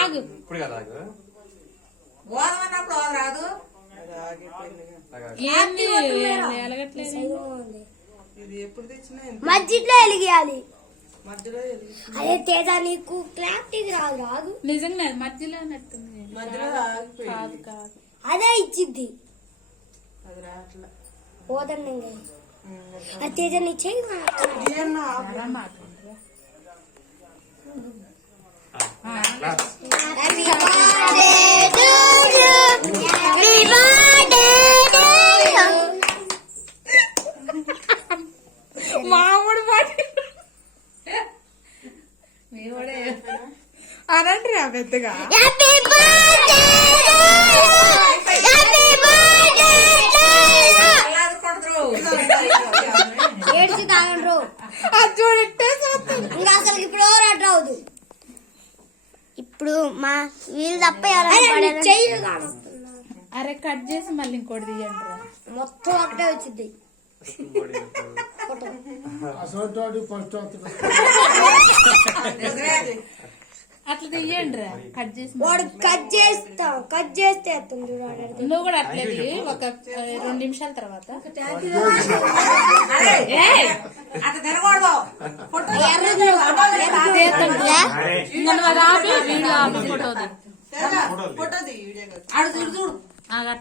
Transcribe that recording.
ఆగు ఇప్పుడు కదా గోధుమన్నప్పుడు రాదు. ఏంది ఎలగట్లేదు. ఇది ఎప్పుడు తెచ్చినా మధ్యలో వెలిగియాలి. మధ్యలో అదే తేజ నీకు క్లారిటీకి రాదు. రాదు నిజంగా మధ్యలో నట్టుంది. మధ్యలో కాదు కాదు అదే ఇచ్చిద్ది. అది రాట్లా. పోదండి అది తేజ నీ చెయ్యి మామూడు పాటి అనండి రా పెద్దగా. ఏడ్చి తాగండ్రు ఇంకా అసలు ఇప్పుడు రాదు. ఇప్పుడు మా వీళ్ళు తప్ప చెయ్యి అరే కట్ చేసి మళ్ళీ ఇంకోటి తీయండి రా. మొత్తం ఒకటే వచ్చింది. అట్లా తీయండి రా. కట్ చేసి వాడు కట్ చేస్తే నువ్వు కూడా అట్లేదు. ఒక 2 నిమిషాల తర్వాత అట్లా తినకూడదు. వీడియో ఫోటోది వీడియో చూడు.